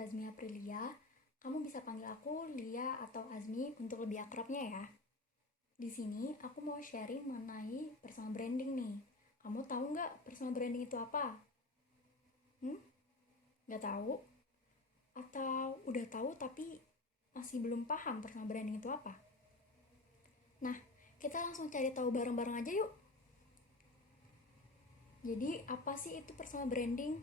Razmi Aprilia. Kamu bisa panggil aku Lia atau Azmi untuk lebih akrabnya ya. Di sini aku mau sharing mengenai personal branding nih. Kamu tahu nggak personal branding itu apa? Hmm? Nggak tahu? Atau udah tahu tapi masih belum paham personal branding itu apa? Nah, kita langsung cari tahu bareng-bareng aja yuk. Jadi, apa sih itu personal branding?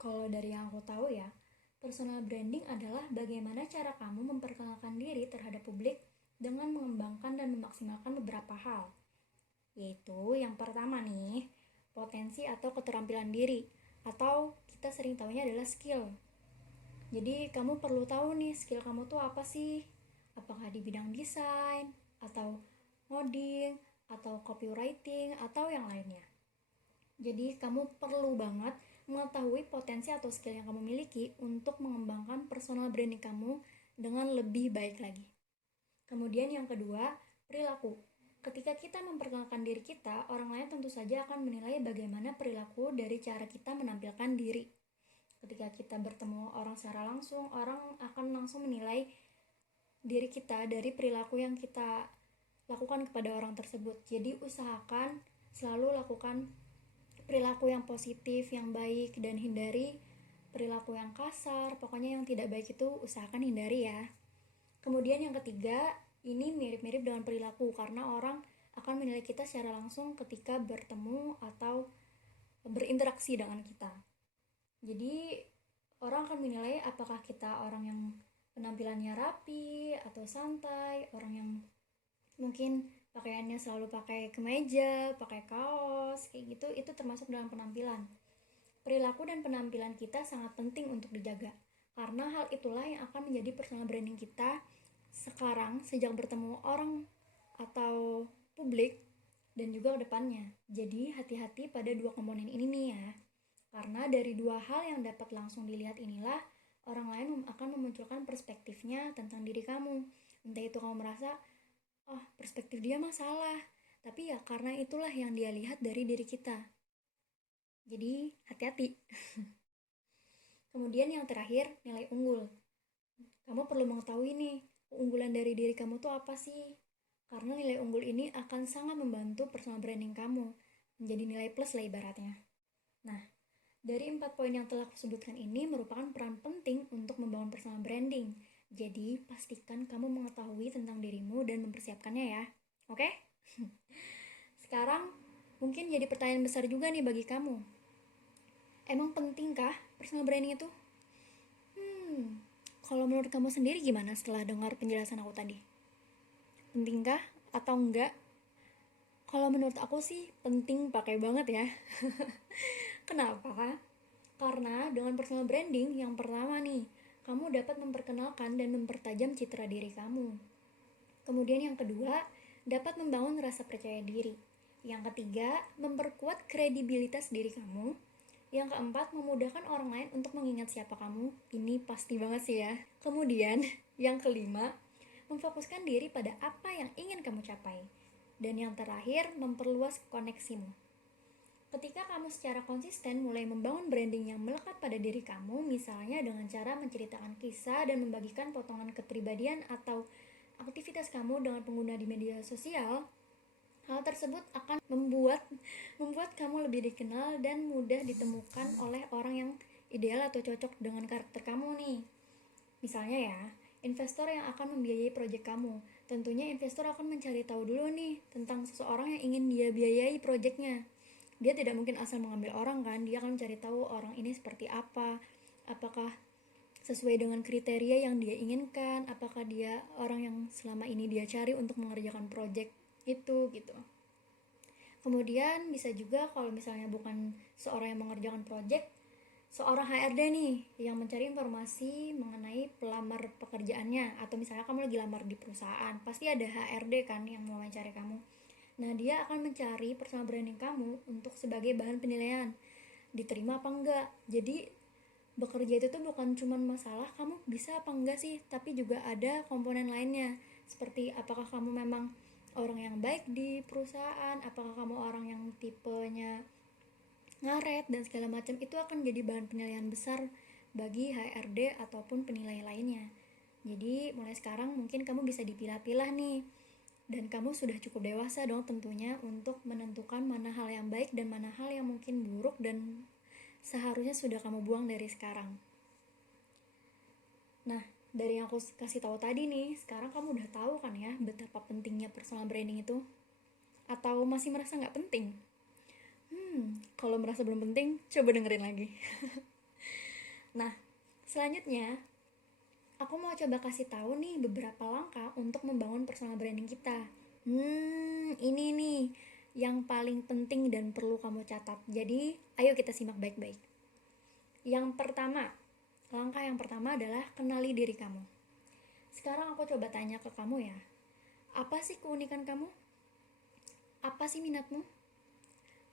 Kalau dari yang aku tahu ya, personal branding adalah bagaimana cara kamu memperkenalkan diri terhadap publik dengan mengembangkan dan memaksimalkan beberapa hal. Yaitu yang pertama nih, potensi atau keterampilan diri, atau kita sering tahunya adalah skill. Jadi kamu perlu tahu nih skill kamu tuh apa sih? Apakah di bidang desain, atau coding, atau copywriting, atau yang lainnya. Jadi kamu perlu banget mengetahui potensi atau skill yang kamu miliki untuk mengembangkan personal branding kamu dengan lebih baik lagi. Kemudian yang kedua, perilaku. Ketika kita memperkenalkan diri kita, orang lain tentu saja akan menilai bagaimana perilaku dari cara kita menampilkan diri. Ketika kita bertemu orang secara langsung, orang akan langsung menilai diri kita dari perilaku yang kita lakukan kepada orang tersebut. Jadi usahakan selalu lakukan perilaku yang positif, yang baik, dan hindari perilaku yang kasar. Pokoknya yang tidak baik itu usahakan hindari ya. Kemudian yang ketiga, ini mirip-mirip dengan perilaku karena orang akan menilai kita secara langsung ketika bertemu atau berinteraksi dengan kita. Jadi orang akan menilai apakah kita orang yang penampilannya rapi atau santai, orang yang mungkin pakaiannya selalu pakai kemeja, pakai kaos, kayak gitu, itu termasuk dalam penampilan. Perilaku dan penampilan kita sangat penting untuk dijaga, karena hal itulah yang akan menjadi personal branding kita sekarang sejak bertemu orang atau publik dan juga ke depannya. Jadi hati-hati pada dua komponen ini nih ya. Karena dari dua hal yang dapat langsung dilihat inilah orang lain akan memunculkan perspektifnya tentang diri kamu. Entah itu kamu merasa, oh perspektif dia mah salah, tapi ya karena itulah yang dia lihat dari diri kita. Jadi hati-hati. Kemudian yang terakhir, nilai unggul. Kamu perlu mengetahui nih, keunggulan dari diri kamu tuh apa sih? Karena nilai unggul ini akan sangat membantu personal branding kamu, menjadi nilai plus lah ibaratnya. Nah, dari 4 poin yang telah aku sebutkan ini merupakan peran penting untuk membangun personal branding. Jadi, pastikan kamu mengetahui tentang dirimu dan mempersiapkannya ya. Oke? Sekarang, mungkin jadi pertanyaan besar juga nih bagi kamu. Emang pentingkah personal branding itu? Kalau menurut kamu sendiri gimana setelah dengar penjelasan aku tadi? Pentingkah atau enggak? Kalau menurut aku sih penting, pakai banget ya. Kenapa? Karena dengan personal branding yang pertama nih, kamu dapat memperkenalkan dan mempertajam citra diri kamu. Kemudian yang kedua, dapat membangun rasa percaya diri. Yang ketiga, memperkuat kredibilitas diri kamu. Yang keempat, memudahkan orang lain untuk mengingat siapa kamu. Ini pasti banget sih ya. Kemudian, yang kelima, memfokuskan diri pada apa yang ingin kamu capai. Dan yang terakhir, memperluas koneksimu. Ketika kamu secara konsisten mulai membangun branding yang melekat pada diri kamu, misalnya dengan cara menceritakan kisah dan membagikan potongan kepribadian atau aktivitas kamu dengan pengguna di media sosial, hal tersebut akan membuat kamu lebih dikenal dan mudah ditemukan oleh orang yang ideal atau cocok dengan karakter kamu nih. Misalnya ya, investor yang akan membiayai proyek kamu. Tentunya investor akan mencari tahu dulu nih tentang seseorang yang ingin dia biayai proyeknya. Dia tidak mungkin asal mengambil orang kan, dia akan mencari tahu orang ini seperti apa, apakah sesuai dengan kriteria yang dia inginkan, apakah dia orang yang selama ini dia cari untuk mengerjakan proyek itu gitu. Kemudian bisa juga kalau misalnya bukan seorang yang mengerjakan proyek, seorang HRD nih yang mencari informasi mengenai pelamar pekerjaannya, atau misalnya kamu lagi lamar di perusahaan, pasti ada HRD kan yang mau mencari kamu. Nah, dia akan mencari personal branding kamu untuk sebagai bahan penilaian, diterima apa enggak. Jadi bekerja itu tuh bukan cuma masalah kamu bisa apa enggak sih, tapi juga ada komponen lainnya, seperti apakah kamu memang orang yang baik di perusahaan, apakah kamu orang yang tipenya ngaret dan segala macam. Itu akan jadi bahan penilaian besar bagi HRD ataupun penilai lainnya. Jadi mulai sekarang mungkin kamu bisa dipilah-pilah nih. Dan kamu sudah cukup dewasa dong tentunya untuk menentukan mana hal yang baik dan mana hal yang mungkin buruk dan seharusnya sudah kamu buang dari sekarang. Nah, dari yang aku kasih tahu tadi nih, sekarang kamu udah tahu kan ya betapa pentingnya personal branding itu? Atau masih merasa nggak penting? Kalau merasa belum penting, coba dengerin lagi. Nah, selanjutnya aku mau coba kasih tahu nih beberapa langkah untuk membangun personal branding kita. Ini nih yang paling penting dan perlu kamu catat. Jadi, ayo kita simak baik-baik. Yang pertama, langkah yang pertama adalah kenali diri kamu. Sekarang aku coba tanya ke kamu ya. Apa sih keunikan kamu? Apa sih minatmu?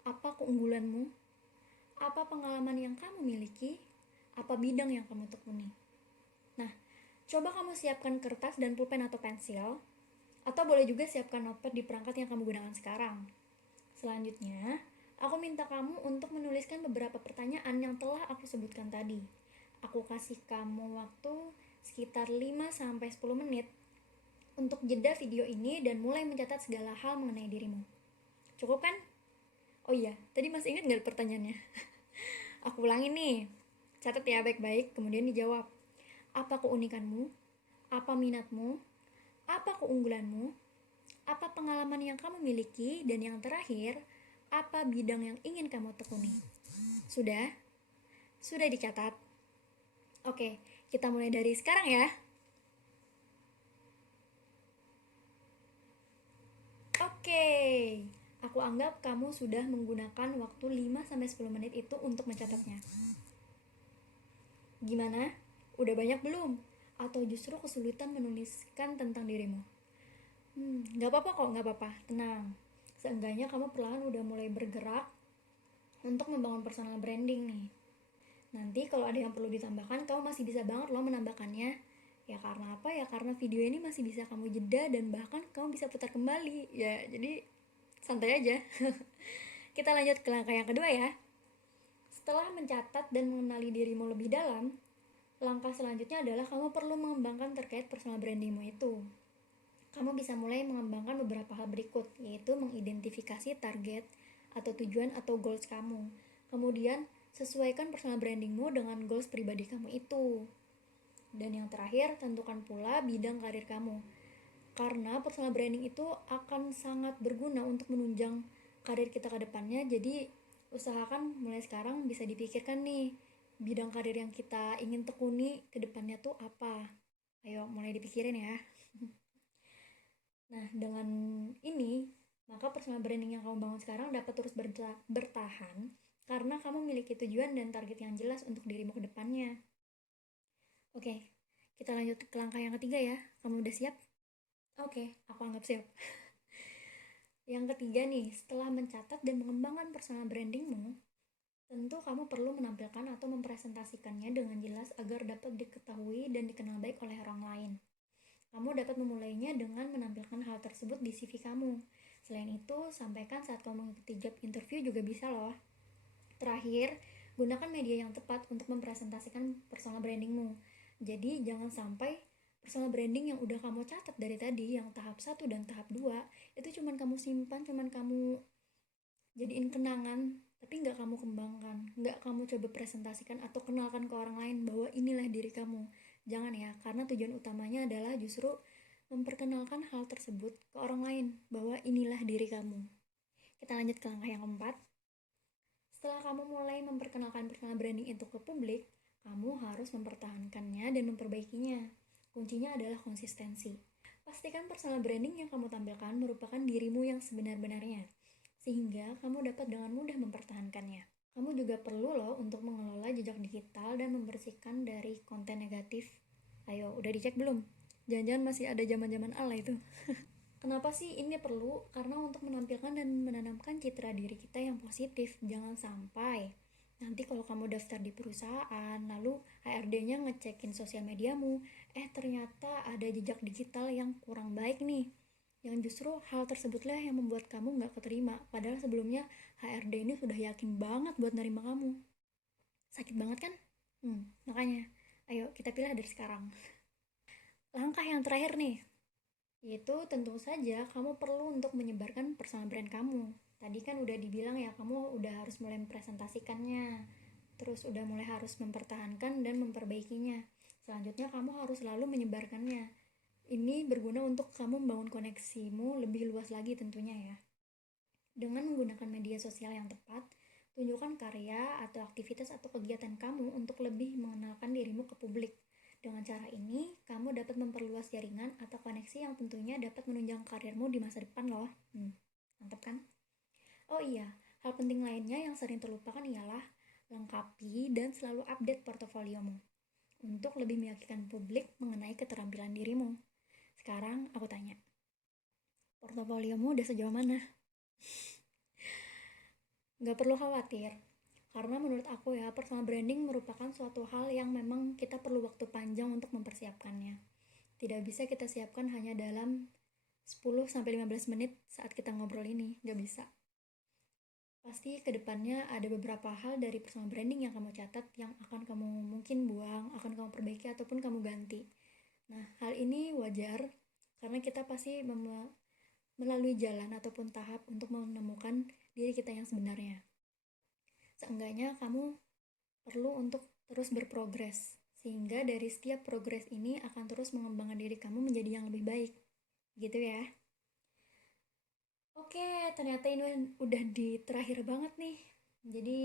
Apa keunggulanmu? Apa pengalaman yang kamu miliki? Apa bidang yang kamu tekuni? Nah, coba kamu siapkan kertas dan pulpen atau pensil, atau boleh juga siapkan notepad di perangkat yang kamu gunakan sekarang. Selanjutnya, aku minta kamu untuk menuliskan beberapa pertanyaan yang telah aku sebutkan tadi. Aku kasih kamu waktu sekitar 5-10 menit untuk jeda video ini dan mulai mencatat segala hal mengenai dirimu. Cukup kan? Oh iya, tadi masih ingat nggak pertanyaannya? Aku ulangin nih. Catat ya baik-baik, kemudian dijawab. Apa keunikanmu? Apa minatmu? Apa keunggulanmu? Apa pengalaman yang kamu miliki? Dan yang terakhir, apa bidang yang ingin kamu tekuni? Sudah? Sudah dicatat? Oke, kita mulai dari sekarang ya. Oke, aku anggap kamu sudah menggunakan waktu 5-10 menit itu untuk mencatatnya. Gimana? Udah banyak belum? Atau justru kesulitan menuliskan tentang dirimu? Gak apa-apa kok, gak apa-apa, tenang. Seenggaknya kamu perlahan udah mulai bergerak untuk membangun personal branding nih. Nanti kalau ada yang perlu ditambahkan, kamu masih bisa banget loh menambahkannya. Ya karena apa? Ya karena video ini masih bisa kamu jeda dan bahkan kamu bisa putar kembali. Ya jadi santai aja. Kita lanjut ke langkah yang kedua ya. Setelah mencatat dan mengenali dirimu lebih dalam, langkah selanjutnya adalah kamu perlu mengembangkan terkait personal brandingmu itu. Kamu bisa mulai mengembangkan beberapa hal berikut, yaitu mengidentifikasi target atau tujuan atau goals kamu. Kemudian, sesuaikan personal brandingmu dengan goals pribadi kamu itu. Dan yang terakhir, tentukan pula bidang karir kamu. Karena personal branding itu akan sangat berguna untuk menunjang karir kita ke depannya. Jadi, usahakan mulai sekarang bisa dipikirkan nih, bidang karir yang kita ingin tekuni ke depannya tuh apa. Ayo, mulai dipikirin ya. Nah, dengan ini, maka personal branding yang kamu bangun sekarang dapat terus bertahan karena kamu memiliki tujuan dan target yang jelas untuk dirimu ke depannya. Oke, kita lanjut ke langkah yang ketiga ya. Kamu udah siap? Oke, aku anggap siap. Yang ketiga nih, setelah mencatat dan mengembangkan personal brandingmu, tentu kamu perlu menampilkan atau mempresentasikannya dengan jelas agar dapat diketahui dan dikenal baik oleh orang lain. Kamu dapat memulainya dengan menampilkan hal tersebut di CV kamu. Selain itu, sampaikan saat kamu mengikuti job interview juga bisa loh. Terakhir, gunakan media yang tepat untuk mempresentasikan personal brandingmu. Jadi, jangan sampai personal branding yang udah kamu catat dari tadi, yang tahap 1 dan tahap 2, itu cuman kamu simpan, cuman kamu jadiin kenangan, tapi nggak kamu kembangkan, nggak kamu coba presentasikan atau kenalkan ke orang lain bahwa inilah diri kamu. Jangan ya, karena tujuan utamanya adalah justru memperkenalkan hal tersebut ke orang lain bahwa inilah diri kamu. Kita lanjut ke langkah yang keempat. Setelah kamu mulai memperkenalkan personal branding itu ke publik, kamu harus mempertahankannya dan memperbaikinya. Kuncinya adalah konsistensi. Pastikan personal branding yang kamu tampilkan merupakan dirimu yang sebenar-benarnya, sehingga kamu dapat dengan mudah mempertahankannya. Kamu juga perlu loh untuk mengelola jejak digital dan membersihkan dari konten negatif. Ayo, udah dicek belum? Jangan-jangan masih ada zaman-zaman ala itu. Kenapa sih ini perlu? Karena untuk menampilkan dan menanamkan citra diri kita yang positif. Jangan sampai nanti kalau kamu daftar di perusahaan, lalu HRD-nya ngecekin sosial mediamu, ternyata ada jejak digital yang kurang baik nih. Yang justru hal tersebutlah yang membuat kamu gak keterima. Padahal sebelumnya HRD ini sudah yakin banget buat nerima kamu. Sakit banget kan? Makanya, ayo kita pilih dari sekarang. Langkah yang terakhir nih, yaitu tentu saja kamu perlu untuk menyebarkan personal brand kamu. Tadi kan udah dibilang ya, kamu udah harus mulai mempresentasikannya, terus udah mulai harus mempertahankan dan memperbaikinya. Selanjutnya kamu harus selalu menyebarkannya. Ini berguna untuk kamu membangun koneksimu lebih luas lagi tentunya ya. Dengan menggunakan media sosial yang tepat, tunjukkan karya atau aktivitas atau kegiatan kamu untuk lebih mengenalkan dirimu ke publik. Dengan cara ini, kamu dapat memperluas jaringan atau koneksi yang tentunya dapat menunjang karirmu di masa depan loh. Mantap kan? Oh iya, hal penting lainnya yang sering terlupakan ialah lengkapi dan selalu update portofoliomu untuk lebih meyakinkan publik mengenai keterampilan dirimu. Sekarang aku tanya, portofoliomu udah sejauh mana? Nggak perlu khawatir, karena menurut aku ya, personal branding merupakan suatu hal yang memang kita perlu waktu panjang untuk mempersiapkannya. Tidak bisa kita siapkan hanya dalam 10-15 menit saat kita ngobrol ini, nggak bisa. Pasti kedepannya ada beberapa hal dari personal branding yang kamu catat yang akan kamu mungkin buang, akan kamu perbaiki ataupun kamu ganti. Nah, hal ini wajar karena kita pasti melalui jalan ataupun tahap untuk menemukan diri kita yang sebenarnya. Seenggaknya kamu perlu untuk terus berprogres, sehingga dari setiap progres ini akan terus mengembangkan diri kamu menjadi yang lebih baik. Gitu ya. Oke, ternyata ini udah di terakhir banget nih. Jadi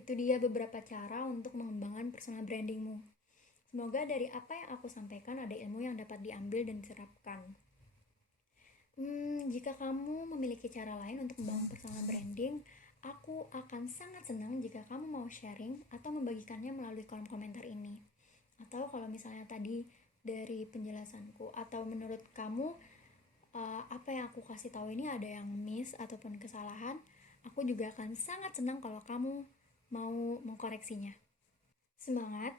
itu dia beberapa cara untuk mengembangkan personal brandingmu. Semoga dari apa yang aku sampaikan ada ilmu yang dapat diambil dan diterapkan. Jika kamu memiliki cara lain untuk membangun personal branding, aku akan sangat senang jika kamu mau sharing atau membagikannya melalui kolom komentar ini. Atau kalau misalnya tadi dari penjelasanku atau menurut kamu apa yang aku kasih tahu ini ada yang miss ataupun kesalahan, aku juga akan sangat senang kalau kamu mau mengkoreksinya. Semangat,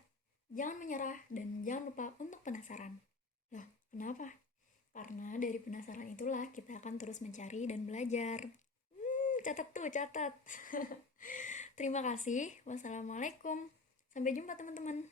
jangan menyerah, dan jangan lupa untuk penasaran. Loh, kenapa? Karena dari penasaran itulah kita akan terus mencari dan belajar. Catat tuh, catat. Terima kasih. Wassalamualaikum. Sampai jumpa teman-teman.